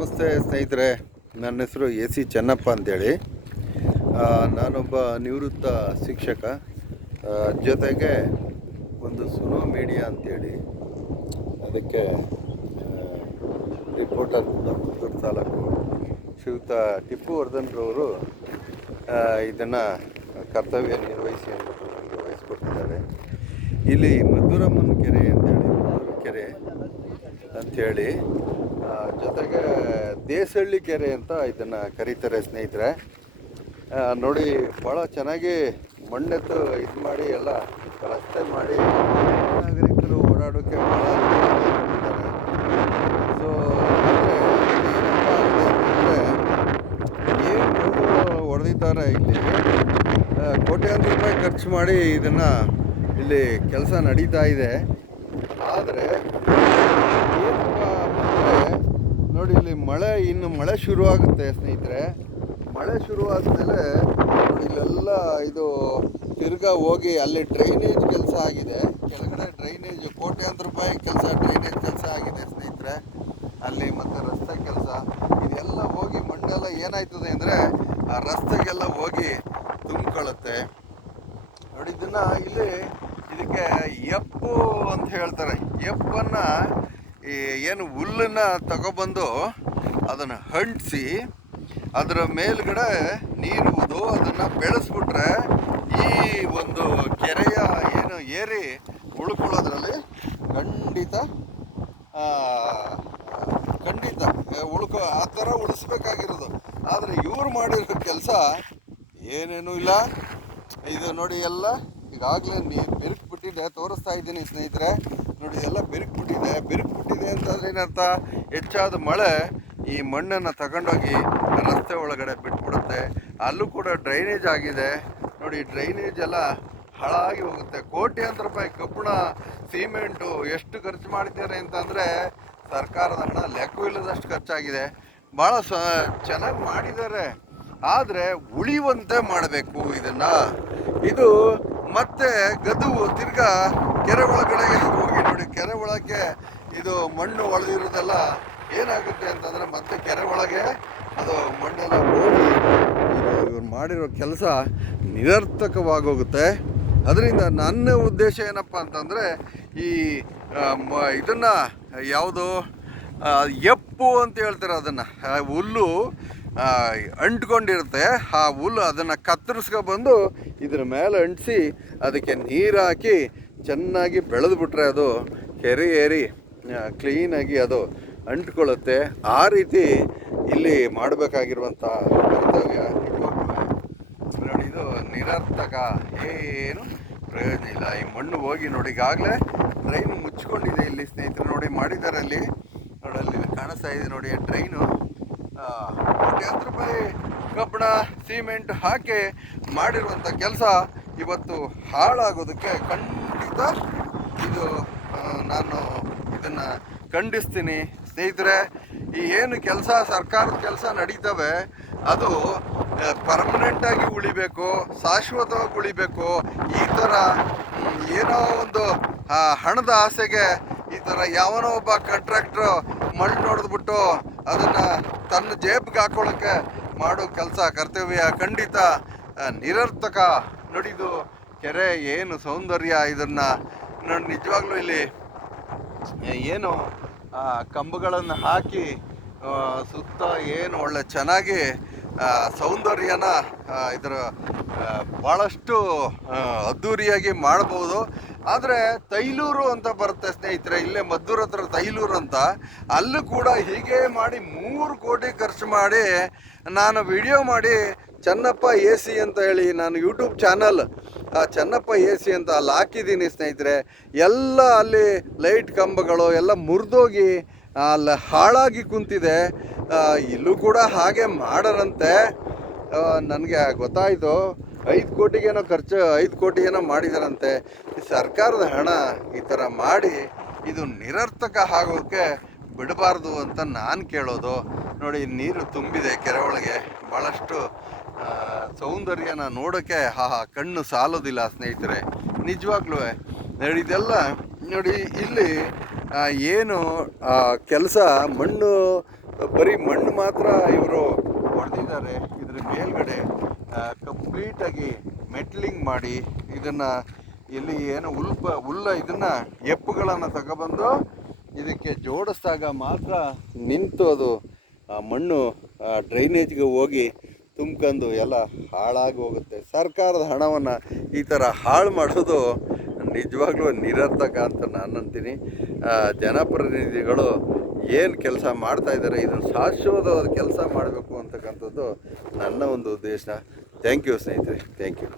ನಮಸ್ತೆ ಸ್ನೇಹಿತರೆ, ನನ್ನ ಹೆಸರು AC ಚೆನ್ನಪ್ಪ ಅಂತೇಳಿ. ನಾನೊಬ್ಬ ನಿವೃತ್ತ ಶಿಕ್ಷಕ, ಜೊತೆಗೆ ಒಂದು ಸುನೋ ಮೀಡಿಯಾ ಅಂತೇಳಿ ಅದಕ್ಕೆ ರಿಪೋರ್ಟರ್ ಕೂಡ. ಪುತ್ತೂರು ತಾಲೂಕು ಶ್ರೀಯುತ ಟಿಪ್ಪು ವರ್ಧನ್ರವರು ಇದನ್ನು ಕರ್ತವ್ಯ ನಿರ್ವಹಿಸಿ ಅಂದ್ಬಿಟ್ಟು ನನಗೆ ವಹಿಸ್ಕೊಡ್ತಿದ್ದಾರೆ. ಇಲ್ಲಿ ಮಧುರಮ್ಮನ ಕೆರೆ ಅಂತೇಳಿ, ಮಧುರ ಕೆರೆ ಅಂಥೇಳಿ, ಜೊತೆಗೆ ದೇಸಹಳ್ಳಿ ಕೆರೆ ಅಂತ ಇದನ್ನು ಕರೀತಾರೆ ಸ್ನೇಹಿತರೆ. ನೋಡಿ, ಭಾಳ ಚೆನ್ನಾಗಿ ಮಣ್ಣೆತ್ತು ಇದು ಮಾಡಿ ಎಲ್ಲ ರಸ್ತೆ ಮಾಡಿ ನಾಗರಿಕರು ಓಡಾಡೋಕ್ಕೆ ಭಾಳ ಸೊ ಏನು ಹೊಡೆದಿದ್ದಾರೆ ಇಲ್ಲಿ. ಕೋಟ್ಯಾಂತರ ರೂಪಾಯಿ ಖರ್ಚು ಮಾಡಿ ಇದನ್ನು ಇಲ್ಲಿ ಕೆಲಸ ನಡೀತಾ ಇದೆ. ಆದರೆ ನೋಡಿ, ಇಲ್ಲಿ ಮಳೆ ಶುರುವಾಗುತ್ತೆ ಸ್ನೇಹಿತರೆ. ಮಳೆ ಶುರುವಾದ್ಮೇಲೆ ನೋಡಿ, ಇಲ್ಲೆಲ್ಲ ಇದು ತಿರ್ಗಾ ಹೋಗಿ ಅಲ್ಲಿ ಡ್ರೈನೇಜ್ ಕೆಲಸ ಆಗಿದೆ. ಕೆಳಗಡೆ ಡ್ರೈನೇಜ್ ಕೋಟ್ಯಾಂತರ ರೂಪಾಯಿ ಡ್ರೈನೇಜ್ ಕೆಲಸ ಆಗಿದೆ ಸ್ನೇಹಿತರೆ. ಅಲ್ಲಿ ಮತ್ತು ರಸ್ತೆ ಕೆಲಸ ಇದೆಲ್ಲ ಹೋಗಿ ಮಣ್ಣೆಲ್ಲ ಏನಾಯ್ತದೆ ಅಂದರೆ ಆ ರಸ್ತೆಗೆಲ್ಲ ಹೋಗಿ ತುಂಬಿಕೊಳ್ಳುತ್ತೆ. ನೋಡಿ, ಇದಕ್ಕೆ ಎಪ್ಪು ಅಂತ ಹೇಳ್ತಾರೆ. ಎಪ್ಪನ್ನು ಏನು ಹುಲ್ಲನ್ನು ತಗೊಬಂದು ಅದನ್ನು ಹಂಟಿಸಿ ಅದರ ಮೇಲ್ಗಡೆ ನೀರು ಉದು ಅದನ್ನು ಬೆಳೆಸ್ಬಿಟ್ರೆ ಈ ಒಂದು ಕೆರೆಯ ಏನು ಏರಿ ಉಳ್ಕೊಳ್ಳೋದ್ರಲ್ಲಿ ಖಂಡಿತ ಆ ಥರ ಉಳಿಸ್ಬೇಕಾಗಿರೋದು. ಆದರೆ ಇವ್ರು ಮಾಡಿರೋ ಕೆಲಸ ಏನೇನೂ ಇಲ್ಲ. ಇದು ನೋಡಿ, ಎಲ್ಲ ಈಗಾಗಲೇ ಬಿರುಕ್ಬಿಟ್ಟಿದೆ. ತೋರಿಸ್ತಾ ಇದ್ದೀನಿ ಸ್ನೇಹಿತರೆ. ನೋಡಿ, ಎಲ್ಲ ಬಿರುಕ್ಬಿಟ್ಟಿದೆ ಅಂತಂದ್ರೆ ಏನರ್ಥ? ಹೆಚ್ಚಾದ ಮಳೆ ಈ ಮಣ್ಣನ್ನು ತಗೊಂಡೋಗಿ ರಸ್ತೆ ಒಳಗಡೆ ಬಿಟ್ಬಿಡುತ್ತೆ. ಅಲ್ಲೂ ಕೂಡ ಡ್ರೈನೇಜ್ ಆಗಿದೆ. ನೋಡಿ, ಡ್ರೈನೇಜ್ ಎಲ್ಲ ಹಾಳಾಗಿ ಹೋಗುತ್ತೆ. ಕೋಟ್ಯಾಂತರ ರೂಪಾಯಿ ಕಬ್ಬಣ, ಸಿಮೆಂಟು ಎಷ್ಟು ಖರ್ಚು ಮಾಡಿದ್ದಾರೆ ಅಂತಂದರೆ ಸರ್ಕಾರದ ಹಣ ಲೆಕ್ಕವಿಲ್ಲದಷ್ಟು ಖರ್ಚಾಗಿದೆ. ಭಾಳ ಚೆನ್ನಾಗಿ ಮಾಡಿದ್ದಾರೆ. ಆದರೆ ಉಳಿಯುವಂತೆ ಮಾಡಬೇಕು ಇದನ್ನು. ಇದು ಮತ್ತೆ ಗದುವು ತಿರ್ಗಾ ಕೆರೆ ಒಳಗಡೆ ಹೋಗಿ ನೋಡಿ, ಕೆರೆ ಒಳಗೆ ಇದು ಮಣ್ಣು ಒಳೆದಿರೋದೆಲ್ಲ ಏನಾಗುತ್ತೆ ಅಂತಂದರೆ ಮತ್ತೆ ಕೆರೆ ಒಳಗೆ ಅದು ಮಣ್ಣೆಲ್ಲ ಹೋಗಿ ಇವ್ರು ಮಾಡಿರೋ ಕೆಲಸ ನಿರರ್ಥಕವಾಗೋಗುತ್ತೆ. ಅದರಿಂದ ನನ್ನ ಉದ್ದೇಶ ಏನಪ್ಪ ಅಂತಂದರೆ ಈ ಇದನ್ನು ಯಾವುದು ಎಪ್ಪು ಅಂತ ಹೇಳ್ತಾರೆ, ಅದನ್ನು ಹುಲ್ಲು ಅಂಟ್ಕೊಂಡಿರುತ್ತೆ. ಆ ಹುಲ್ಲು ಅದನ್ನು ಕತ್ತರಿಸ್ಕೊಬಂದು ಇದ್ರ ಮೇಲೆ ಅಂಟಿಸಿ ಅದಕ್ಕೆ ನೀರು ಹಾಕಿ ಚೆನ್ನಾಗಿ ಬೆಳೆದ್ಬಿಟ್ರೆ ಅದು ಕೆರೆ ಏರಿ ಕ್ಲೀನಾಗಿ ಅದು ಅಂಟ್ಕೊಳ್ಳುತ್ತೆ. ಆ ರೀತಿ ಇಲ್ಲಿ ಮಾಡಬೇಕಾಗಿರುವಂಥ ಕರ್ತವ್ಯ ನೋಡಿ. ಇದು ನಿರರ್ಥಕ, ಏನು ಪ್ರಯೋಜನ ಇಲ್ಲ. ಈ ಮಣ್ಣು ಹೋಗಿ ನೋಡಿ, ಈಗಾಗಲೇ ಟ್ರೈನ್ ಮುಚ್ಕೊಂಡಿದೆ ಇಲ್ಲಿ ಸ್ನೇಹಿತರು. ನೋಡಿ, ಮಾಡಿದ್ದಾರೆ ಅಲ್ಲಿ. ನೋಡಿ, ಅಲ್ಲಿ ಕಾಣಿಸ್ತಾ ಇದೆ ನೋಡಿ ಟ್ರೈನು. ಕೋಟ್ಯಾಂತರ ರೂಪಾಯಿ ಕಬ್ಬಣ ಸಿಮೆಂಟ್ ಹಾಕಿ ಮಾಡಿರುವಂಥ ಕೆಲಸ ಇವತ್ತು ಹಾಳಾಗೋದಕ್ಕೆ ಖಂಡಿತ ಇದು ನಾನು ಇದನ್ನು ಖಂಡಿಸ್ತೀನಿ ಸ್ನೇಹಿತರೆ. ಈ ಏನು ಕೆಲಸ ಸರ್ಕಾರದ ಕೆಲಸ ನಡೀತವೆ ಅದು ಪರ್ಮನೆಂಟಾಗಿ ಉಳಿಬೇಕು, ಶಾಶ್ವತವಾಗಿ ಉಳಿಬೇಕು. ಈ ಥರ ಏನೋ ಒಂದು ಹಣದ ಆಸೆಗೆ ಈ ಥರ ಯಾವನೋ ಒಬ್ಬ ಕಾಂಟ್ರಾಕ್ಟ್ರು ಮಣ್ಣು ಹೊಡೆದ್ಬಿಟ್ಟು ಅದನ್ನು ತನ್ನ ಜೇಬ್ಗೆ ಹಾಕೊಳ್ಳೋಕ್ಕೆ ಮಾಡೋ ಕೆಲಸ ಕರ್ತವ್ಯ ಖಂಡಿತ ನಿರರ್ಥಕ. ನೋಡಿದು ಕೆರೆ ಏನು ಸೌಂದರ್ಯ. ಇದನ್ನು ನೋಡಿ, ನಿಜವಾಗ್ಲೂ ಇಲ್ಲಿ ಏನು ಕಂಬಗಳನ್ನು ಹಾಕಿ ಸುತ್ತ ಏನು ಒಳ್ಳೆ ಚೆನ್ನಾಗಿ ಸೌಂದರ್ಯನ ಇದರ ಭಾಳಷ್ಟು ಅದ್ಧೂರಿಯಾಗಿ ಮಾಡ್ಬೋದು. ಆದರೆ ತೈಲೂರು ಅಂತ ಬರುತ್ತೆ ಸ್ನೇಹಿತರೆ, ಇಲ್ಲೇ ಮದ್ದೂರು ಹತ್ರ ತೈಲೂರು ಅಂತ, ಅಲ್ಲೂ ಕೂಡ ಹೀಗೆ ಮಾಡಿ 3 ಕೋಟಿ ಖರ್ಚು ಮಾಡಿ ನಾನು ವಿಡಿಯೋ ಮಾಡಿ ಚೆನ್ನಪ್ಪ AC ಅಂತ ಹೇಳಿ ನಾನು ಯೂಟ್ಯೂಬ್ ಚಾನಲ್ ಚೆನ್ನಪ್ಪ AC ಅಂತ ಅಲ್ಲಿ ಹಾಕಿದ್ದೀನಿ ಸ್ನೇಹಿತರೆ. ಎಲ್ಲ ಅಲ್ಲಿ ಲೈಟ್ ಕಂಬಗಳು ಎಲ್ಲ ಮುರಿದೋಗಿ ಅಲ್ಲಿ ಹಾಳಾಗಿ ಕುಂತಿದೆ. ಇಲ್ಲೂ ಕೂಡ ಹಾಗೆ ಮಾಡರಂತೆ. ನನಗೆ ಗೊತ್ತಾಯಿತು, 5 ಕೋಟಿಗೇನೋ ಖರ್ಚು, 5 ಕೋಟಿ ಏನೋ ಮಾಡಿದಾರಂತೆ. ಸರ್ಕಾರದ ಹಣ ಈ ಥರ ಮಾಡಿ ಇದು ನಿರರ್ಥಕ ಆಗೋಕ್ಕೆ ಬಿಡಬಾರ್ದು ಅಂತ ನಾನು ಕೇಳೋದು. ನೋಡಿ, ನೀರು ತುಂಬಿದೆ ಕೆರೆ ಒಳಗೆ. ಭಾಳಷ್ಟು ಸೌಂದರ್ಯನ ನೋಡೋಕ್ಕೆ ಕಣ್ಣು ಸಾಲೋದಿಲ್ಲ ಸ್ನೇಹಿತರೆ, ನಿಜವಾಗ್ಲೂ. ನೋಡಿ, ಇದೆಲ್ಲ ನೋಡಿ, ಇಲ್ಲಿ ಏನು ಕೆಲಸ ಮಣ್ಣು ಬರೀ ಮಣ್ಣು ಮಾತ್ರ ಇವರು ಹೊಡೆದಿದ್ದಾರೆ. ಇದ್ರ ಮೇಲ್ಗಡೆ ಕಂಪ್ಲೀಟಾಗಿ ಮೆಟ್ಲಿಂಗ್ ಮಾಡಿ ಇದನ್ನು ಇಲ್ಲಿ ಏನು ಇದನ್ನು ಎಪ್ಪುಗಳನ್ನು ತಗೊಬಂದು ಇದಕ್ಕೆ ಜೋಡಿಸಿದಾಗ ಮಾತ್ರ ನಿಂತು ಅದು ಆ ಮಣ್ಣು ಡ್ರೈನೇಜ್ಗೆ ಹೋಗಿ ತುಂಬ್ಕೊಂಡು ಎಲ್ಲ ಹಾಳಾಗಿ ಹೋಗುತ್ತೆ. ಸರ್ಕಾರದ ಹಣವನ್ನು ಈ ಥರ ಹಾಳು ಮಾಡೋದು ನಿಜವಾಗ್ಲೂ ನಿರರ್ಥಕ ಅಂತ ನಾನು ಅಂತೀನಿ. ಜನಪ್ರತಿನಿಧಿಗಳು ಏನು ಕೆಲಸ ಮಾಡ್ತಾಯಿದ್ದಾರೆ, ಇದನ್ನು ಶಾಶ್ವತವಾದ ಕೆಲಸ ಮಾಡಬೇಕು ಅಂತಕ್ಕಂಥದ್ದು ನನ್ನ ಒಂದು ಉದ್ದೇಶ. ಥ್ಯಾಂಕ್ ಯು ಸ್ನೇಹಿತರೆ, ಥ್ಯಾಂಕ್ ಯು.